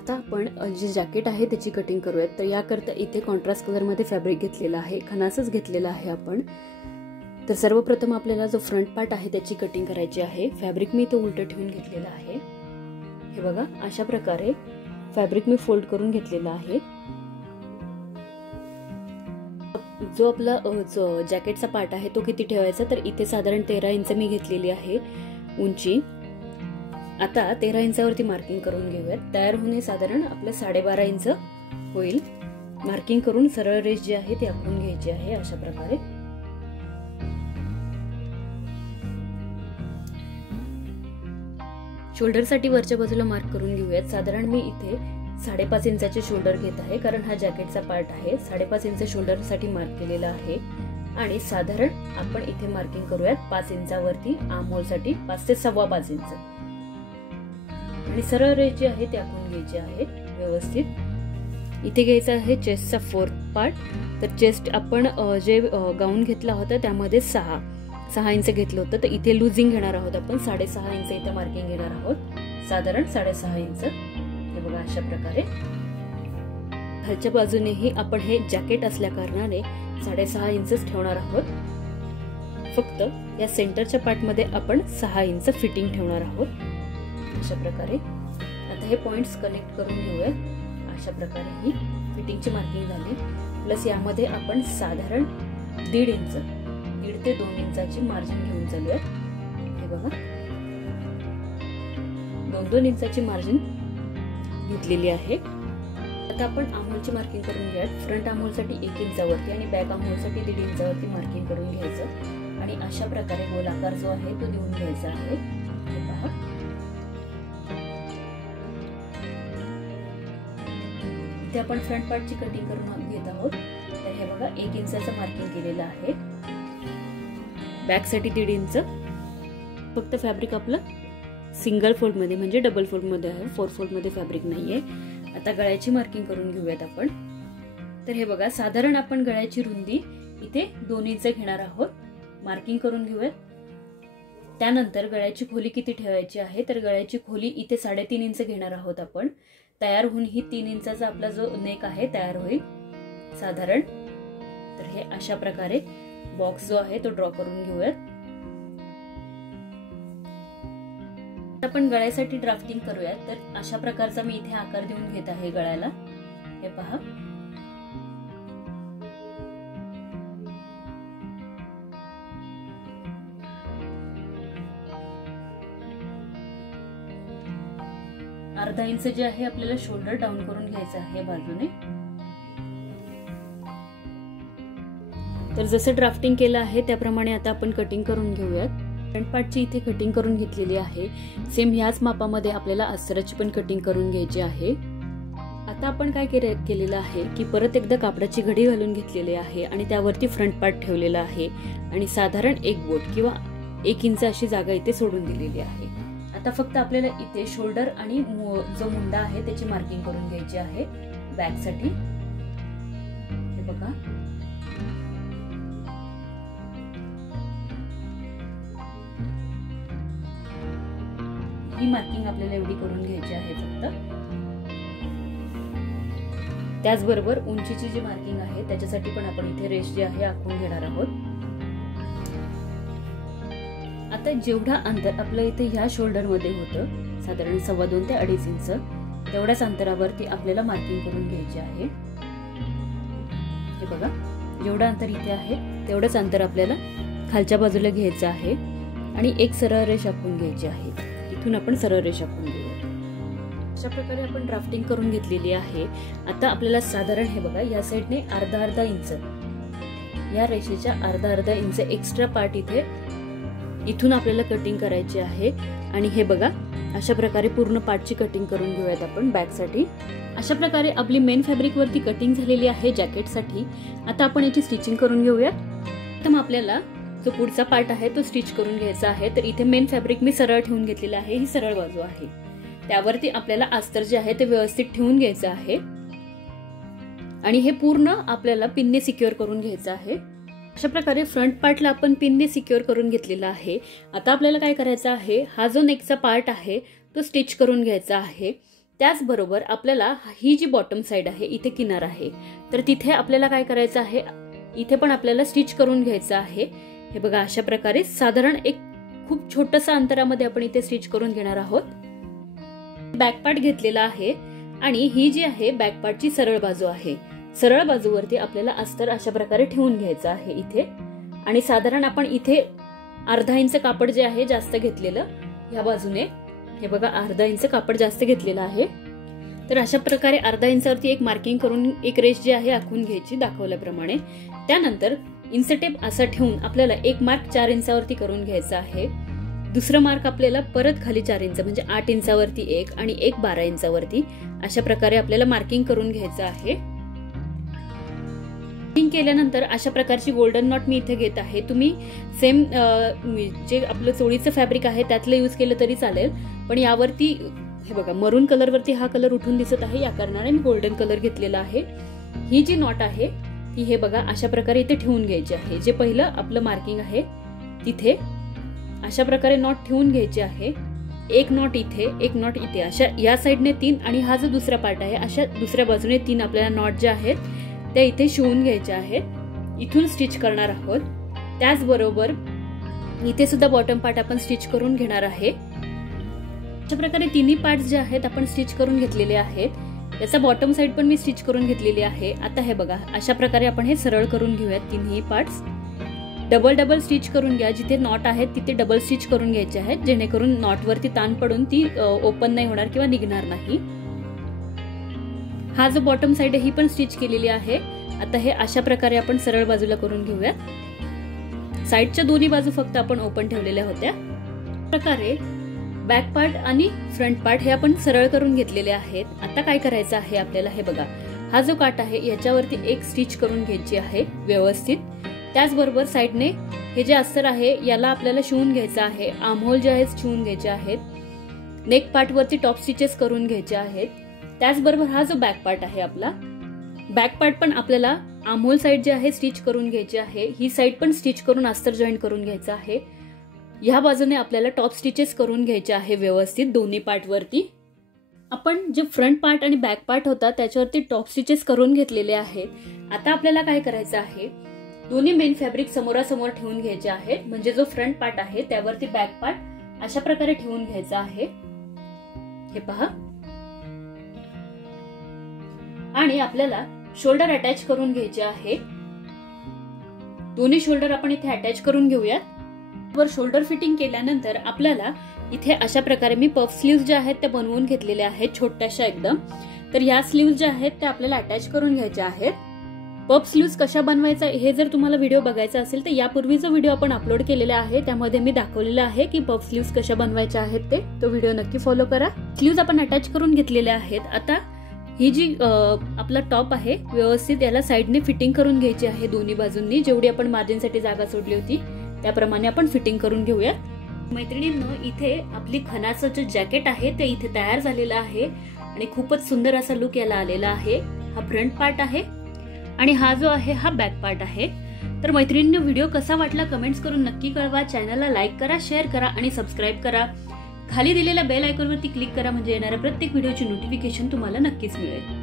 आता आपण जे जॅकेट आहे त्याची कटिंग करूयात. तर याकरता इथे कॉन्ट्रास्ट कलरमध्ये फॅब्रिक घेतलेला आहे, खणासच घेतलेला आहे आपण. तर सर्वप्रथम आपल्याला जो फ्रंट पार्ट आहे त्याची कटिंग करायची आहे. फॅब्रिक मी तो उलट ठेवून घेतलेला आहे. हे बघा, अशा प्रकारे फॅब्रिक मी फोल्ड करून घेतलेला आहे. जो आपला जॅकेटचा पार्ट आहे तो किती ठेवायचा, तर इथे साधारण 13 इंच मी घेतलेली आहे उंची. आता 13 इंचावरती मार्किंग करून घेऊयात. तयार होणे साधारण आपलं 12.5 इंच होईल. मार्किंग करून सरळ रेष जी आहे ती आखून घ्यायची आहे अशा प्रकारे. शोल्डर साठी वरच्या बाजूला मार्क करून घेऊयात. साधारण मी इथे 5.5 इंचाचे शोल्डर घेत आहे, कारण हा जॅकेटचा पार्ट आहे. 5.5 इंच शोल्डर साठी मार्क केलेला आहे. आणि साधारण आपण इथे मार्किंग करूयात 5 इंचावरती आर्म होल साठी 5 ते 5.25 इंच. आणि सरळ रेष जी आहे ती आखून घ्यायची आहे व्यवस्थित. इथे घ्यायचा आहे चेस्टचा 4th पार्ट. तर चेस्ट आपण जे गाऊन घेतला होता त्यामध्ये 6 इंच घेतलं होतं. तर इथे लुजिंग घेणार आहोत आपण. 6.5 इंच इथे मार्किंग घेणार आहोत, साधारण 6.5 इंच. हे बघा, अशा प्रकारे. खालच्या बाजूनेही आपण हे जॅकेट असल्या कारणाने 6.5 इंचच ठेवणार आहोत. फक्त या सेंटरच्या पार्ट मध्ये आपण 6 इंच फिटिंग ठेवणार आहोत अशा प्रकारे. आता हे पॉइंट्स कनेक्ट करून घेऊयात. अशा प्रकारे ही फिटिंगची मार्किंग झाली. प्लस यामध्ये आपण साधारण 1.5 ते 2 इंचाची मार्जिन घेऊन चालूयात. हे बघा, 2 इंचाची मार्जिन घेतलेली आहे. आता आपण आर्महोलची मार्किंग करून घ्यायची. फ्रंट आर्महोलसाठी 1 इंचावरती आणि बॅक आर्महोलसाठी 1.5 इंचावरती मार्किंग करून घ्यायचं. आणि अशा प्रकारे गोलाकार जो आहे तो देऊन घ्यायचा आहे. हे पहा, इथे आपण फ्रंट पार्टची कटिंग करून घेत आहोत. तर हे बघा, 1 इंचाचं मार्किंग केलेलं आहे. बॅक साठी 1.5 इंच. फक्त फॅब्रिक आपलं सिंगल फोल्ड मध्ये म्हणजे डबल फोल्ड मध्ये आहे, 4 फोल्ड मध्ये फॅब्रिक नाहीये. आता गळ्याची मार्किंग करून घेऊयात आपण. तर हे बघा, साधारण आपण गळ्याची रुंदी इथे 2 इंच घेणार आहोत. मार्किंग करून घेऊयात. त्यानंतर गळ्याची खोली किती ठेवायची आहे, तर गळ्याची खोली इथे 3.5 इंच घेणार आहोत आपण. तयार होऊन ही 3 इंचाचा आपला जो नेक आहे तयार होईल साधारण. तर हे अशा प्रकारे बॉक्स जो आहे तो ड्रॉ करून घेऊयात. आपण गळ्यासाठी ड्राफ्टिंग करूयात. तर अशा प्रकारचा मी इथे आकार देऊन घेत आहे गळ्याला. हे पहा, अर्धा इंच जे आहे आपल्याला शोल्डर डाऊन करून घ्यायचं आहे बाजूने. तर जसं ड्राफ्टिंग केलं आहे त्याप्रमाणे आता आपण कटिंग करून घेऊयात. फ्रंट पार्टची इथे कटिंग करून घेतलेली आहे. सेम ह्याच मापामध्ये आपल्याला अस्तराची पण कटिंग करून घ्यायची आहे. आता आपण काय केलेलं आहे की परत एकदा कापडाची घडी घालून घेतलेली आहे आणि त्यावरती फ्रंट पार्ट ठेवलेला आहे आणि साधारण 1 बोट किंवा 1 इंच अशी जागा इथे सोडून दिलेली आहे. आता फक्त आपल्याला इथे शोल्डर आणि जो मुंडा आहे त्याची मार्किंग करून घ्यायची आहे बॅक साठी. हे बघा, ही मार्किंग आपल्याला एवढी करून घ्यायची आहे फक्त. त्याचबरोबर उंचीची जी मार्किंग आहे त्याच्यासाठी पण आपण इथे रेष जी आहे आखून घेणार आहोत. आता जेवढा अंतर आपलं इथे ह्या शोल्डर मध्ये होतं साधारण 2.25 ते 2.5 इंच, तेवढ्याच अंतरावरती आपल्याला मार्किंग करून घ्यायची आहे. हे बघा, जेवढं अंतर इथे आहे तेवढंच अंतर आपल्याला खालच्या बाजूला घ्यायचं आहे आणि एक सरळ रेष आखून घ्यायची आहे. इथून आपण सरळ रेष आखून घेऊया. अशा प्रकारे आपण ड्राफ्टिंग करून घेतलेली आहे. आता आपल्याला साधारण हे बघा, या साईडने अर्धा इंच, या रेषेच्या अर्धा इंच एक्स्ट्रा पार्ट इथून आपल्याला कटिंग करायची आहे. आणि हे बघा, अशा प्रकारे पूर्ण पार्टची कटिंग करून घेऊयात आपण बॅक साठी. अशा प्रकारे आपली मेन फॅब्रिक वरती कटिंग झालेली आहे जॅकेट साठी. आता आपण याची स्टिचिंग करून घेऊया. तर मग आपल्याला जो पुढचा पार्ट आहे तो स्टिच करून घ्यायचा आहे. तर इथे मेन फॅब्रिक मी सरळ ठेवून घेतलेला आहे. ही सरळ बाजू आहे, त्यावरती आपल्याला अस्तर जे आहे ते व्यवस्थित ठेवून घ्यायचं आहे आणि हे पूर्ण आपल्याला पिनने सिक्युअर करून घ्यायचं आहे. अशा प्रकारे फ्रंट पार्टला आपण पिनने सिक्युअर करून घेतलेला आहे. आता आपल्याला काय करायचं आहे, हा जो नेकचा पार्ट आहे तो स्टिच करून घ्यायचा आहे. त्याचबरोबर आपल्याला ही जी बॉटम साइड आहे इथे किनार आहे, तर तिथे आपल्याला काय करायचं आहे, इथे पण आपल्याला स्टिच करून घ्यायचं आहे। हे बघा अशा प्रकारे साधारण एक खूप छोटसा अंतरामध्ये आपण इथे स्टिच करून घेणार आहोत। बॅक पार्ट घेतलेला आहे आणि ही जी आहे बॅक पार्टची सरळ बाजू आहे। सरळ बाजूवरती आपल्याला अस्तर अशा प्रकारे ठेवून घ्यायचं आहे इथे, आणि साधारण आपण इथे अर्धा इंच कापड जे आहे जास्त घेतलेलं ह्या बाजूने, हे बघा अर्धा इंच कापड जास्त घेतलेलं आहे। तर अशा प्रकारे अर्धा इंचावरती एक मार्किंग करून एक रेष जी आहे आखून घ्यायची दाखवल्याप्रमाणे। त्यानंतर इंचटेप असा ठेवून आपल्याला एक मार्क 4 इंचावरती करून घ्यायचा आहे। दुसरा मार्क आपल्याला परत खाली 4 इंच म्हणजे 8 इंचावरती एक आणि एक 12 इंचावरती अशा प्रकारे आपल्याला मार्किंग करून घ्यायचं आहे। मार्किंग केल्यानंतर अशा प्रकारची गोल्डन नॉट मी इथे घेत आहे। तुम्ही सेम जे आपलं चोळीचं फॅब्रिक आहे त्यातलं यूज केलं तरी चालेल, पण यावरती हे बघा मरून कलर वरती हा कलर उठून दिसत आहे, या कारणाने मी गोल्डन कलर घेतलेला आहे। ही जी नॉट आहे ती हे बघा अशा प्रकारे इथे ठेवून घ्यायची आहे। जे पहिलं आपलं मार्किंग आहे तिथे अशा प्रकारे नॉट ठेवून घ्यायची आहे। एक नॉट इथे, एक नॉट इथे, अशा या साइडने 3 आणि हा जो दुसरा पार्ट आहे अशा दुसऱ्या बाजूने 3 आपल्याला नॉट जे आहेत त्या इथे शिवून घ्यायच्या आहेत। इथून स्टिच करणार आहोत। त्याचबरोबर इथे सुद्धा बॉटम पार्ट आपण स्टिच करून घेणार आहे। अशा प्रकारे तिन्ही पार्ट्स जे आहेत आपण स्टिच करून घेतलेले आहेत। याचा बॉटम साइड पण मी स्टिच करून घेतलेली आहे। आता हे बघा अशा प्रकारे आपण हे सरळ करून घेऊयात। तिन्ही पार्ट्स डबल स्टिच करून घ्या। जिथे नॉट आहेत तिथे डबल स्टिच करून घ्यायचे आहेत, जेणेकरून नॉट वरती ताण पडून ती ओपन नाही होणार किंवा निघणार नाही। हा जो बॉटम साइड आहे ही पण स्टिच केलेली आहे। आता हे अशा प्रकारे आपण सरळ बाजूला करून घेऊयात। साइडच्या दोन्ही बाजू फक्त आपण ओपन ठेवलेल्या होत्या। प्रकारे बॅक पार्ट आणि फ्रंट पार्ट हे आपण सरळ करून घेतलेले आहेत। आता काय करायचं आहे आपल्याला, हे बघा हा जो काट आहे याच्यावरती एक स्टिच करून घ्यायची आहे व्यवस्थित। त्याचबरोबर साइडने हे जे अस्तर आहे याला आपल्याला शिवून घ्यायचं आहे। आर्महोल जे आहेत शिवून घ्यायचे आहेत। नेक पार्ट वरती टॉप स्टिचेस करून घ्यायचे आहेत। त्याचबरोबर हा जो बॅक पार्ट आहे आपला, बॅक पार्ट पण आपल्याला आर्महोल साइड जे आहे स्टिच करून घ्यायची आहे। ही साइड पण स्टिच करून अस्तर जॉईंट करून घ्यायचं आहे। ह्या बाजूने आपल्याला टॉप स्टिचेस करून घ्यायचे आहे व्यवस्थित दोन्ही पार्ट वरती। आपण जे फ्रंट पार्ट आणि बॅक पार्ट होता त्याच्यावरती टॉप स्टिचेस करून घेतलेले आहेत। आता आपल्याला काय करायचं आहे, दोन्ही मेन फॅब्रिक समोरासमोर ठेवून घ्यायचे आहेत। म्हणजे जो फ्रंट पार्ट आहे त्यावरती बॅक पार्ट अशा प्रकारे ठेवून घ्यायचा आहे, हे पहा। आणि आपल्याला शोल्डर अटॅच करून घ्यायचे आहे। दोन्ही शोल्डर आपण इथे अटॅच करून घेऊयात। वर शोल्डर फिटिंग केल्यानंतर आपल्याला इथे अशा प्रकारे मी पफ स्लीव्ह ज्या आहेत त्या बनवून घेतलेल्या आहेत छोट्याशा एकदम। तर या स्लीव्ह ज्या आहेत त्या आपल्याला अटॅच करून घ्यायच्या आहेत। पफ स्लीव्ह कशा बनवायचा हे जर तुम्हाला व्हिडिओ बघायचा असेल तर यापूर्वीचा व्हिडिओ आपण अपलोड केलेला आहे, त्यामध्ये मी दाखवलेलं आहे की पफ स्लीव्ह कशा बनवायच्या आहेत ते। तो व्हिडिओ नक्की फॉलो करा। स्लीव्ह आपण अटॅच करून घेतलेल्या आहेत। आता ही जी आपला टॉप आहे व्यवस्थित याला साइडने फिटिंग करून घ्यायची आहे। दोन्ही बाजूंनी जेवढी आपण मार्जिनसाठी जागा सोडली होती त्याप्रमाणे आपण फिटिंग करून घेऊया। मैत्रिणींनो, इथे आपली खणाचं जे जॅकेट आहे ते इथे तयार झालेलं आहे आणि खूपच सुंदर असा लुक याला आलेला आहे। हा फ्रंट पार्ट आहे आणि हा जो आहे हा बॅक पार्ट आहे। तर मैत्रिणींनो, व्हिडिओ कसा वाटला कमेंट्स करून नक्की कळवा। चॅनलला लाईक करा, शेअर करा आणि सबस्क्राईब करा। खाली दिलेल्या बेल आयकॉनवरती क्लिक करा म्हणजे येणाऱ्या प्रत्येक व्हिडिओची नोटिफिकेशन तुम्हाला नक्कीच मिळेल।